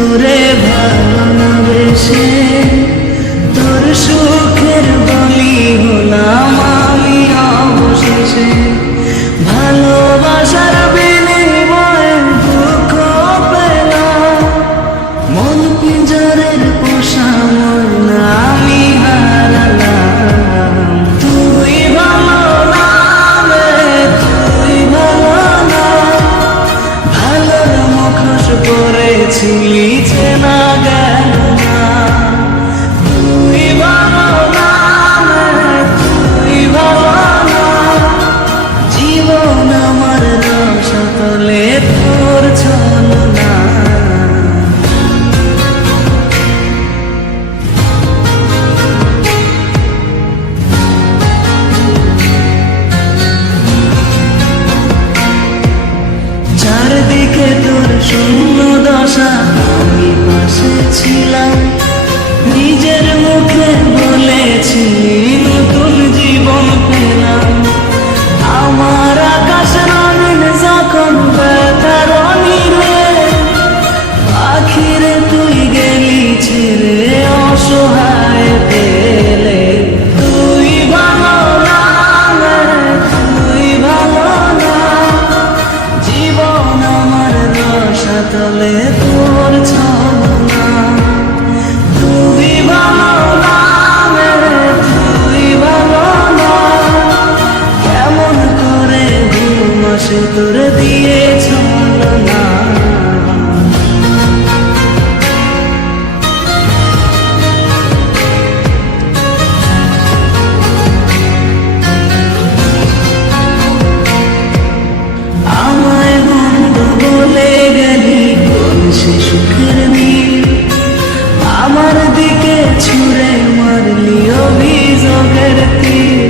তোরে ভালোবেসে তোর সুখের বলি হলাম আমি অবশেষে। ভালোবাসার বিনিময়ে দুঃখ পেলাম, মন পিঞ্জরের পোষা ময়না আমি হারালাম। তুই ভালো না রে, তুই ভালো না, ভালোর মুখোশ পরেছিলি চেনা গেল না। তুই ভালো না রে, তুই ভালো না, জীবন আমার রসাতলে তোর ছলনা। চারদিকে তোর শূন্য দশা, আমি পাশে ছিলাম, নিজের মুখে বলেছি নতুন জীবন পেলাম। আমার আকাশ রঙিন যখন ব্যথার অনিরে, আখিরে তুই গেলি ছেড়ে অসহায় পেলে। তুই ভালো না রে, তুই ভালো না, জীবন আমার রসাতলে তোর ছলনা। তুই ভালো না রে, তুই ভালো না, কেমন করে ঘুম আসে তোর দিয়ে ছলনা। আমায় বন্ধু বলে গেলি কোন সে সুখের নীল, আমার দিকে ছুঁড়ে মারলি অভিযোগের তীর।